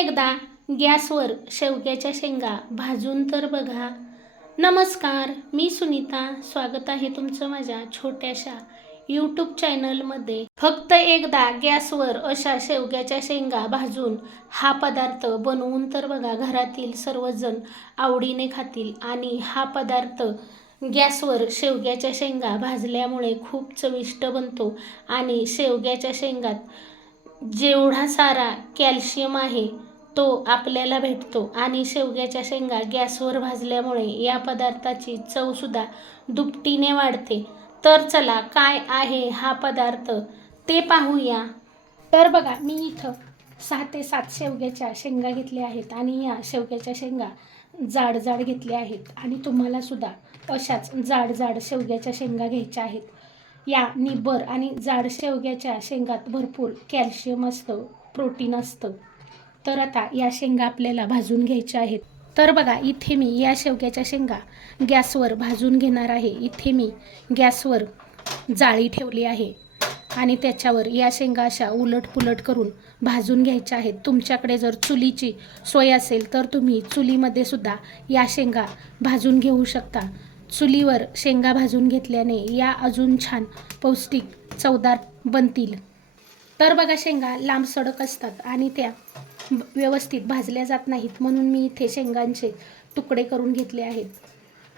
एकदा गॅसवर शेवग्याच्या शेंगा भाजून तर बघा. नमस्कार मी सुनीता. स्वागत आहे तुमचं माझ्या छोट्याशा यूट्यूब चॅनलमध्ये फक्त एकदा गॅसवर अशा शेवग्याच्या शेंगा भाजून हा पदार्थ बनवून तर बघा घरातील सर्वजण आवडीने खातील. आणि हा पदार्थ गॅसवर शेवग्याच्या शेंगा भाजल्यामुळे खूप चविष्ट बनतो. आणि शेवग्याच्या शेंगात जेवढा सारा कॅल्शियम आहे तो आपल्याला भेटतो आणि शेवग्याच्या शेंगा गॅसवर भाजल्यामुळे या पदार्थाची चवसुद्धा दुपटीने वाढते. तर चला काय आहे हा पदार्थ ते पाहूया. तर बघा मी इथं सहा ते सात शेवग्याच्या शेंगा घेतल्या आहेत आणि या शेवग्याच्या शेंगा जाड जाड घेतल्या आहेत आणि तुम्हाला सुद्धा अशाच जाड जाड शेवग्याच्या शेंगा घ्यायच्या आहेत. या निब्बर आणि जाड शेवग्याच्या शेंगात भरपूर कॅल्शियम असतं प्रोटीन असतं. तर आता या शेंगा आपल्याला भाजून घ्यायच्या आहेत. तर बघा इथे मी या शेवग्याच्या शेंगा गॅसवर भाजून घेणार आहे. इथे मी गॅसवर जाळी ठेवली आहे आणि त्याच्यावर या शेंगा अशा उलट पुलट करून भाजून घ्यायच्या आहेत. तुमच्याकडे जर चुलीची सोय असेल तर तुम्ही चुलीमध्ये सुद्धा या शेंगा भाजून घेऊ शकता. चुलीवर शेंगा भाजून घेतल्याने या अजून छान पौष्टिक चवदार बनतील. तर बघा शेंगा लांब सडक असतात आणि त्या व्यवस्थित भाजल्या जात नाहीत म्हणून मी इथे शेंगांचे तुकडे करून घेतले आहेत.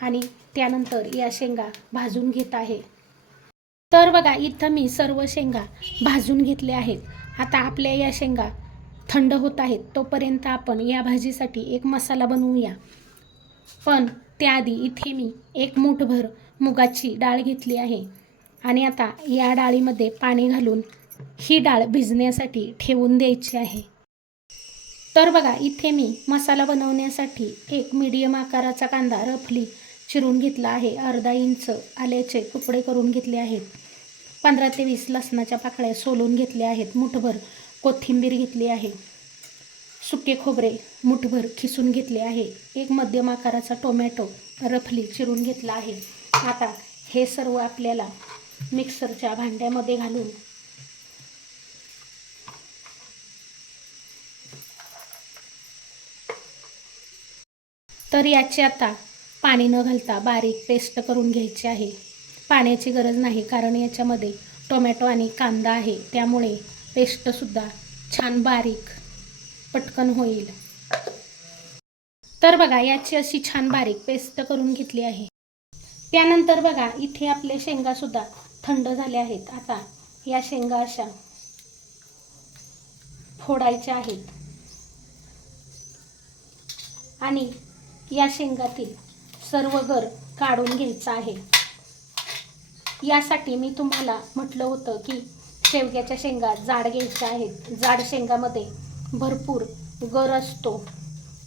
आणि त्यानंतर या शेंगा भाजून घेत आहे. तर बघा इथं मी सर्व शेंगा भाजून घेतल्या आहेत. आता आपल्या या शेंगा थंड होत आहेत. तोपर्यंत आपण या भाजीसाठी एक मसाला बनवूया. पण त्याआधी इथे मी एक मूठभर मुगाची डाळ घेतली आहे. आणि आता या डाळीमध्ये पाणी घालून ही डाळ भिजण्यासाठी ठेवून द्यायची आहे. तर बघा इथे मी मसाला बनवण्यासाठी एक मीडियम आकाराचा कांदा रफली चिरून घेतला आहे. अर्धा इंच आल्याचे तुकडे करून घेतले आहेत. पंधरा ते वीस लसणाच्या पाकळ्या सोलून घेतल्या आहेत. मुठभर कोथिंबीर घेतली आहे. सुके खोबरे मुठभर खिसून घेतले आहे. एक मध्यम आकाराचा टोमॅटो रफली चिरून घेतला आहे. आता हे सर्व आपल्याला मिक्सरच्या भांड्यामध्ये घालून तर याची आता पाणी न घालता बारीक पेस्ट करून घ्यायची आहे. पाण्याची गरज नाही कारण याच्यामध्ये टोमॅटो आणि कांदा आहे. त्यामुळे पेस्टसुद्धा छान बारीक पटकन होईल. तर बघा याची अशी छान बारीक पेस्ट करून घेतली आहे. त्यानंतर बघा इथे आपले शेंगासुद्धा थंड झाले आहेत. आता या शेंगा अशा फोडायच्या आहेत. आणि या शेंगातील सर्व गर काढून घ्यायचं आहे. यासाठी मी तुम्हाला म्हटलं होतं की शेवग्याच्या शेंगा जाड घ्यायच्या आहेत. जाड शेंगामध्ये भरपूर गर असतो.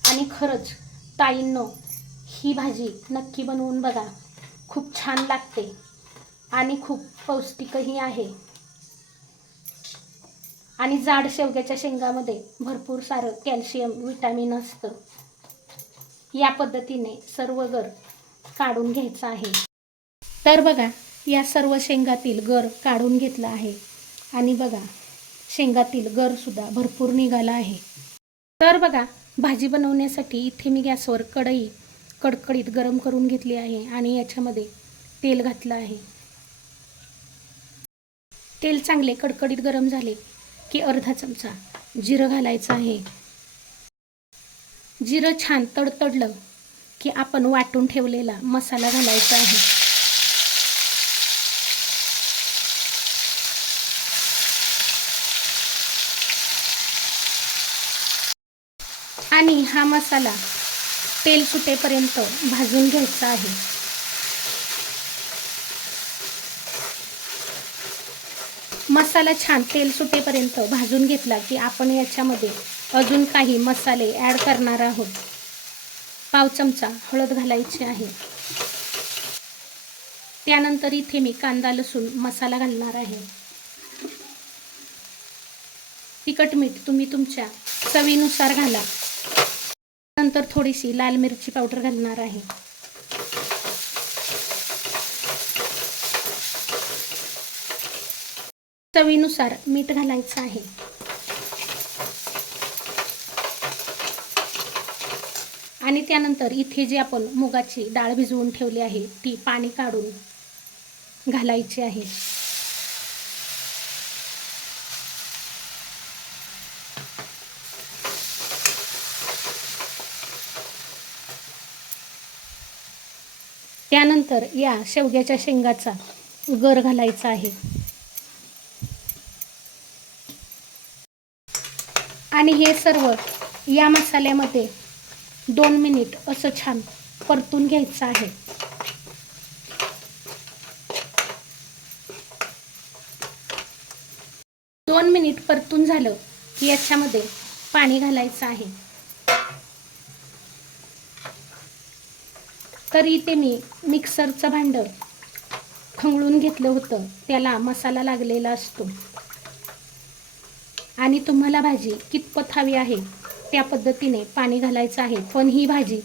आणि खरंच ताईंनो ही भाजी नक्की बनवून बघा. खूप छान लागते आणि खूप पौष्टिकही आहे. आणि जाड शेवग्याच्या शेंगामध्ये भरपूर सारं कॅल्शियम विटॅमिन असतं. या पद्धतीने सर्व गर काढून घ्यायचं आहे. तर बघा या सर्व शेंगातील गर काढून घेतला आहे. आणि बघा शेंगातील गरसुद्धा भरपूर निघाला आहे. तर बघा भाजी बनवण्यासाठी इथे मी गॅसवर कढई कडकडीत गरम करून घेतली आहे आणि याच्यामध्ये तेल घातलं आहे. तेल चांगले कडकडीत गरम झाले की अर्धा चमचा जिरं घालायचं आहे. जिरं छान तडतडलं की आपण वाटून ठेवलेला मसाला घालायचा आहे. आणि हा मसाला तेल सुटेपर्यंत भाजून घ्यायचा आहे. मसाला छान तेल सुटेपर्यंत भाजून घेतला की आपण याच्यामध्ये अजून काही मसाले ॲड करणार आहोत. पाव चमचा हळद घालायची आहे. त्यानंतर इथे मी कांदा लसूण मसाला घालणार आहे. तिखट मीठ तुम्ही तुमच्या चवीनुसार घाला. नंतर थोडीशी लाल मिरची पावडर घालणार आहे. चवीनुसार मीठ घालायचं आहे. आणि त्यानंतर इथे जी आपण मुगाची डाळ भिजवून ठेवली आहे ती पाणी काढून घालायची आहे. त्यानंतर या शेवग्याच्या शेंगाचा गर घालायचा आहे. आणि हे सर्व या मसाल्यामध्ये दोन मिनिट असं छान परतून घ्यायचं आहे. दोन मिनिट परतून झालं की याच्यामध्ये पाणी घालायचं आहे. तर इथे मी मिक्सरचं भांडं खंगळून घेतलं होतं. त्याला मसाला लागलेला असतो. आणि तुम्हाला भाजी कितपत हवी आहे? त्या पद्धतीने पाणी घालायचं आहे. पण ही भाजी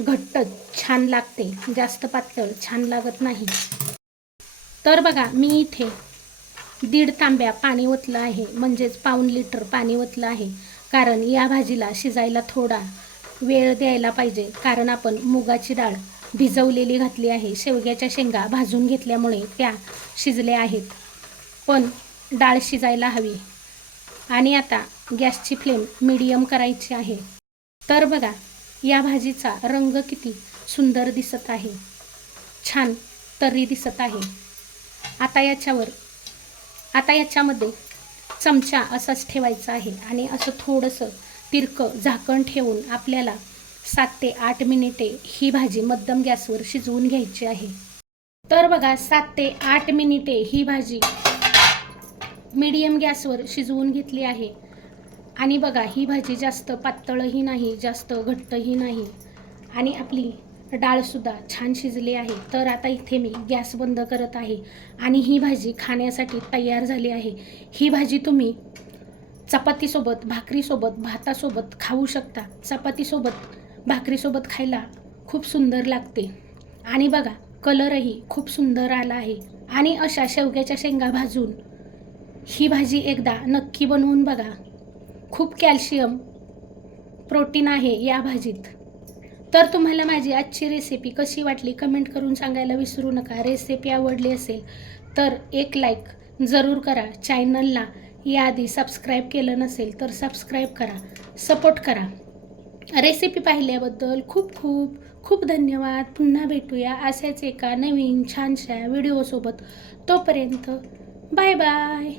घट्ट छान लागते. जास्त पातळ छान लागत नाही. तर बघा मी इथे दीड तांब्या पाणी ओतलं आहे. म्हणजेच पाऊन लिटर पाणी ओतलं आहे. कारण या भाजीला शिजायला थोडा वेळ द्यायला पाहिजे. कारण आपण मुगाची डाळ भिजवलेली घातली आहे. शेवग्याच्या शेंगा भाजून घेतल्यामुळे त्या शिजल्या आहेत. पण डाळ शिजायला हवी. आणि आता गॅसची फ्लेम मीडियम करायची आहे. तर बघा या भाजीचा रंग किती सुंदर दिसत आहे. छान तर्री दिसत आहे. आता याच्यावर आता याच्यामध्ये चमचा असाच ठेवायचा आहे आणि असं थोडंसं तिरकं झाकण ठेवून आपल्याला सात ते आठ मिनिटे ही भाजी मध्यम गॅसवर शिजवून घ्यायची आहे. तर बघा सात ते आठ मिनिटे ही भाजी मीडियम गॅसवर शिजवून घेतली आहे. आणि बघा ही भाजी जास्त पातळही नाही जास्त घट्टही नाही. आणि आपली डाळसुद्धा छान शिजली आहे. तर आता इथे मी गॅस बंद करत आहे. आणि ही भाजी खाण्यासाठी तयार झाली आहे. ही भाजी तुम्ही चपातीसोबत भाकरीसोबत भातासोबत खाऊ शकता. चपातीसोबत भाकरीसोबत खायला खूप सुंदर लागते. आणि बघा कलरही खूप सुंदर आला आहे. आणि अशा शेवग्याच्या शेंगा भाजून ही भाजी एकदा नक्की बनवून बघा. खूप कॅल्शियम प्रोटीन आहे या भाजीत. तर तुम्हाला माझी आजची रेसिपी कशी वाटली कमेंट करून सांगायला विसरू नका. रेसिपी आवडली असेल तर एक लाईक जरूर करा. चॅनलला याआधी सबस्क्राईब केलं नसेल तर सबस्क्राईब करा. सपोर्ट करा. रेसिपी पाहिल्याबद्दल खूप खूप खूप धन्यवाद. पुन्हा भेटूया अशाच एका नवीन छानशा व्हिडिओसोबत तोपर्यंत Bye bye.